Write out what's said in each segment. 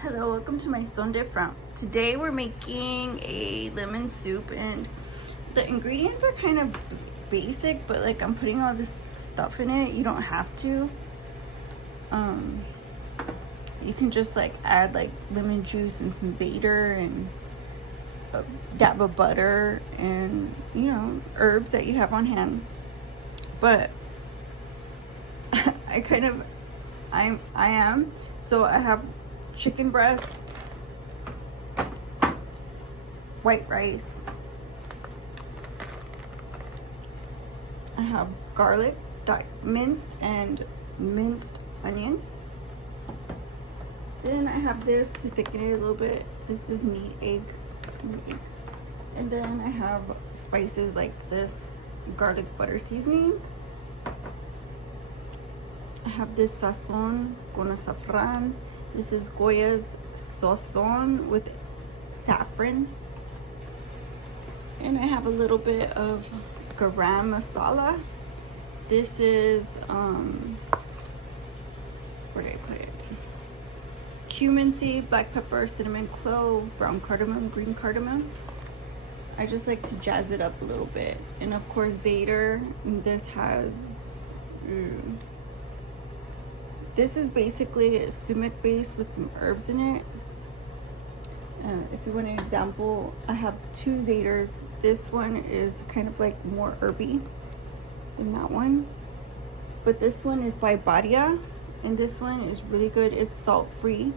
Hello, welcome to my Son Different. Today we're making a lemon soup and the ingredients are kind of basic, but like I'm putting all this stuff in it. You don't have to. You can just like add like lemon juice and some Za'ater and a dab of butter and herbs that you have on hand. But I am so I have chicken breast, white rice. I have garlic, minced onion. Then I have this to thicken it a little bit. This is meat egg. And then I have spices like this garlic butter seasoning. I have this sazon con saffron. This is Goya's sazon with saffron. And I have a little bit of garam masala. This is, where did I put it? Cumin seed, black pepper, cinnamon, clove, brown cardamom, green cardamom. I just like to jazz it up a little bit. And of course, Za'ater. This has... This is basically a sumac base with some herbs in it. If you want an example, I have two Za'aters. This one is kind of like more herby than that one. But this one is by Badia, and this one is really good. It's salt-free.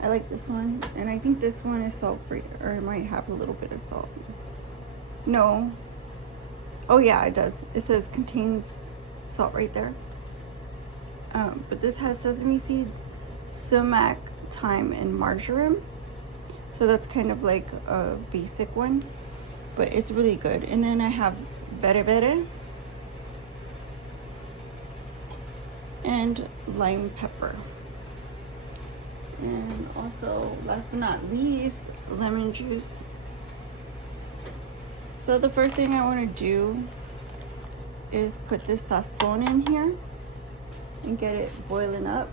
I like this one, and I think this one is salt-free, or it might have a little bit of salt. No. Oh yeah, it does. It says contains salt right there. But this has sesame seeds, sumac, thyme, and marjoram. So that's kind of like a basic one, but it's really good. And then I have vere and lime pepper. And also, last but not least, lemon juice. So the first thing I want to do is put this sazon in here and get it boiling up.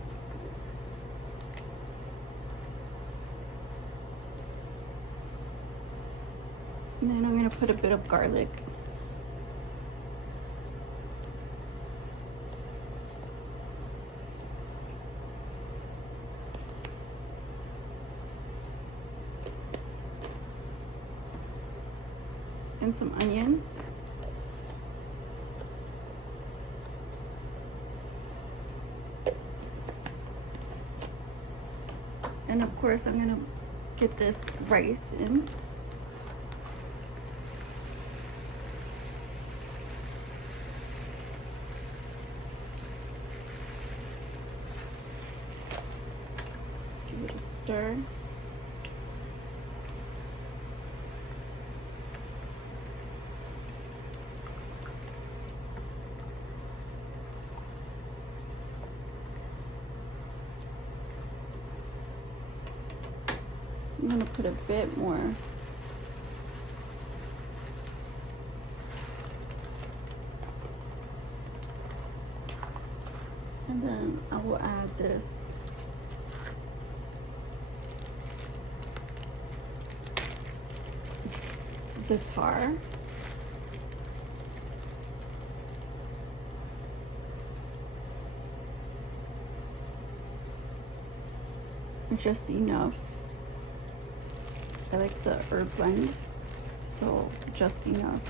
And then I'm going to put a bit of garlic. And some onion. And of course, I'm gonna get this rice in. Let's give it a stir. I'm gonna put a bit more. And then I will add this Za'ater. Just enough. I like the herb blend, so just enough.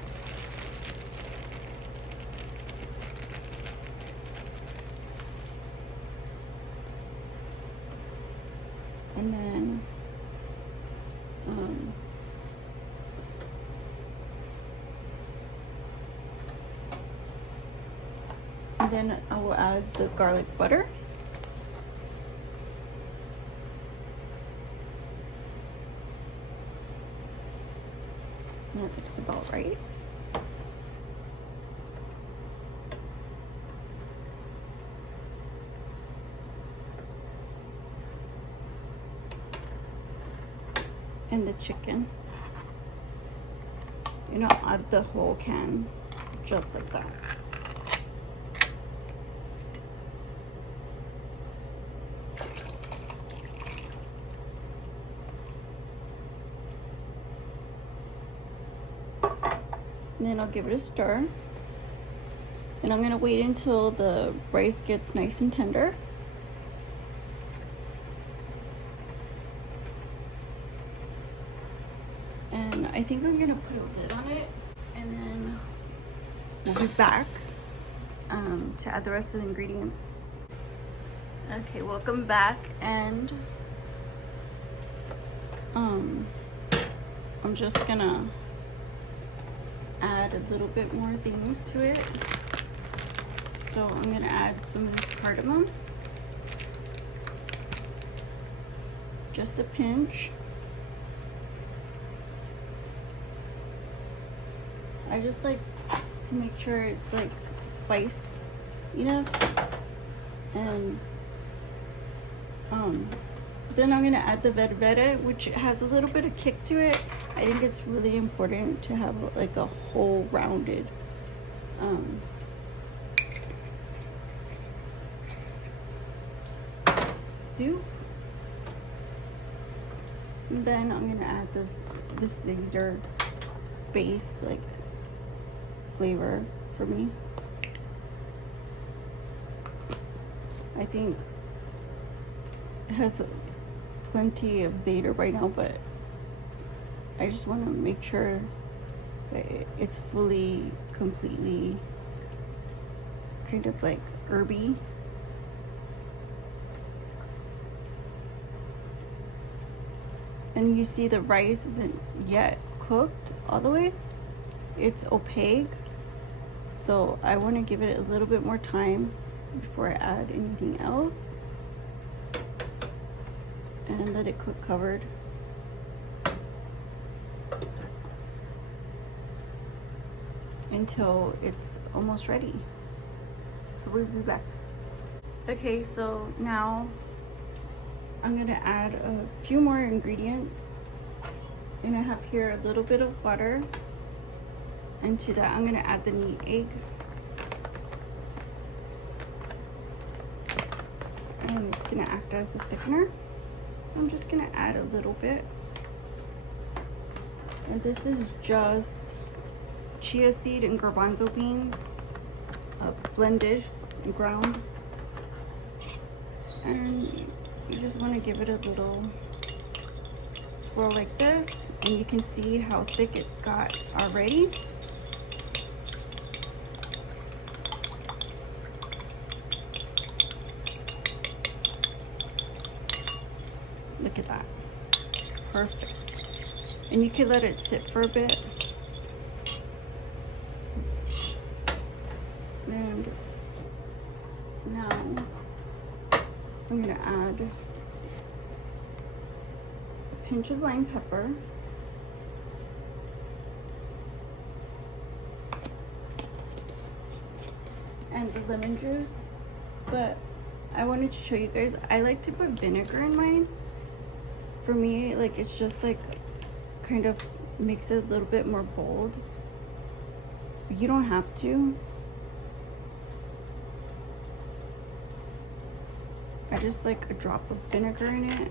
And then I will add the garlic butter. That looks about right. And the chicken. Add the whole can just like that. And then I'll give it a stir. And I'm gonna wait until the rice gets nice and tender. And I think I'm gonna put a lid on it, and then we'll be back to add the rest of the ingredients. Okay, welcome back, and I'm just gonna add a little bit more things to it. So I'm gonna add some of this cardamom, just a pinch. I just like to make sure it's like spice enough. And then I'm gonna add the ververe, which has a little bit of kick to it. I think it's really important to have like a whole rounded soup. And then I'm gonna add this Za'ater base like flavor for me. I think it has plenty of Za'ater right now, but I just want to make sure that it's fully, completely kind of like herby. And you see the rice isn't yet cooked all the way. It's opaque. So I want to give it a little bit more time before I add anything else. And let it cook covered. Until it's almost ready. So we'll be back. Okay, so now I'm gonna add a few more ingredients. And I have here a little bit of butter. And to that I'm gonna add the neat egg. And it's gonna act as a thickener. So I'm just gonna add a little bit. And this is just chia seed and garbanzo beans, blended and ground. And you just want to give it a little swirl like this, and you can see how thick it got already. Look at that. Perfect. And you can let it sit for a bit. And now I'm gonna add a pinch of lime pepper. And the lemon juice. But I wanted to show you guys, I like to put vinegar in mine. For me, like, it's just like kind of makes it a little bit more bold. You don't have to. I just like a drop of vinegar in it,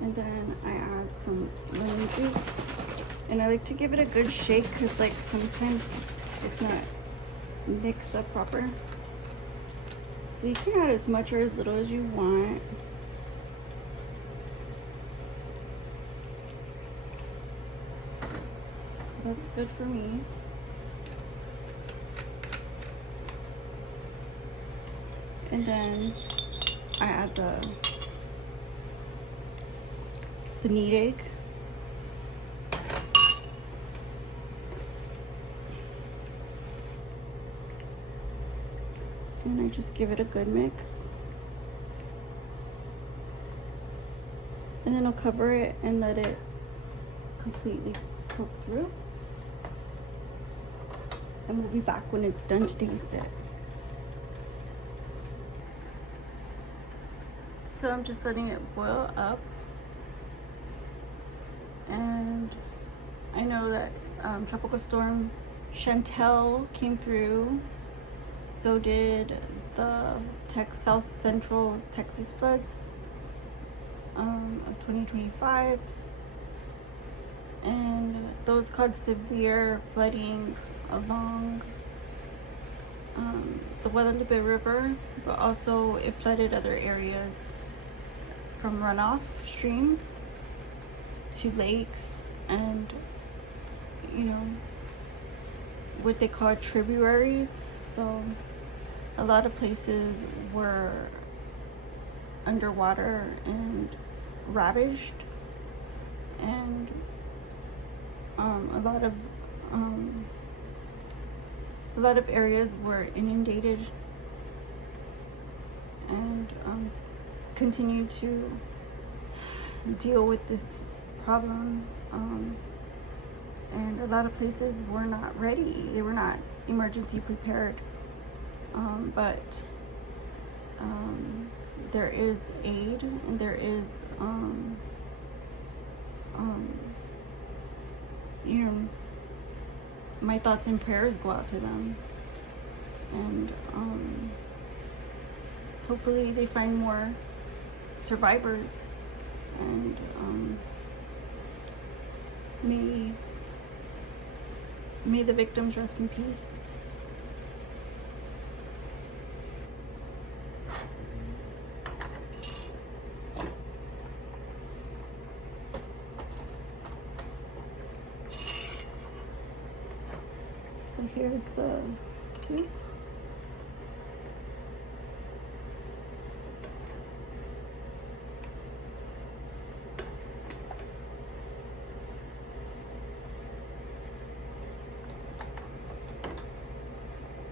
and then I add some lemon juice, and I like to give it a good shake because like sometimes it's not mixed up proper. So you can add as much or as little as you want. So that's good for me. And then I add the neat egg. And I just give it a good mix. And then I'll cover it and let it completely cook through. And we'll be back when it's done to taste it. So I'm just letting it boil up. And I know that Tropical Storm Chantel came through. So did the South Central Texas floods of 2025. and those caused severe flooding along the Guadalupe River, but also it flooded other areas from runoff streams to lakes and, you know, what they call tributaries. So a lot of places were underwater and ravaged, and a lot of areas were inundated, and continue to deal with this problem. And a lot of places were not ready. They were not emergency prepared. But there is aid, and there is, you know, my thoughts and prayers go out to them. And hopefully they find more survivors, and may the victims rest in peace. So here's the soup.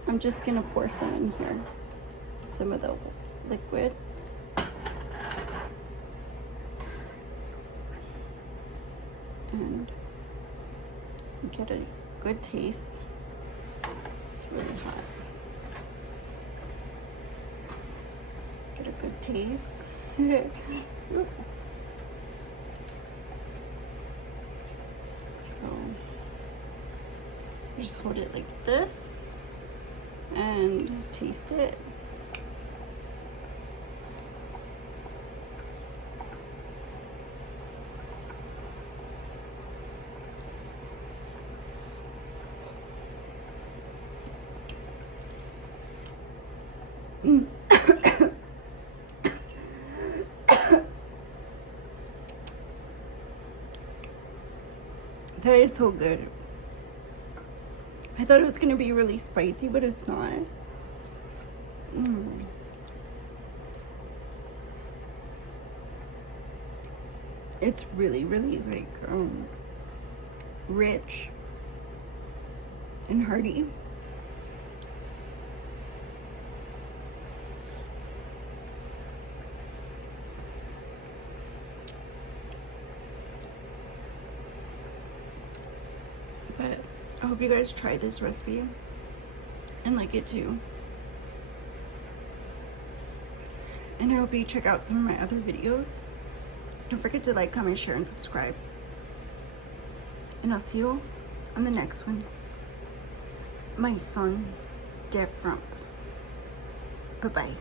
I'm just gonna pour some in here, some of the liquid. And get a good taste. It's really hot. Get a good taste. So just hold it like this and taste it. That is so good. I thought it was gonna be really spicy, but it's not. It's really, really like rich and hearty. But I hope you guys try this recipe and like it too. And I hope you check out some of my other videos. Don't forget to like, comment, share, and subscribe. And I'll see you on the next one. My son, different. Bye-bye.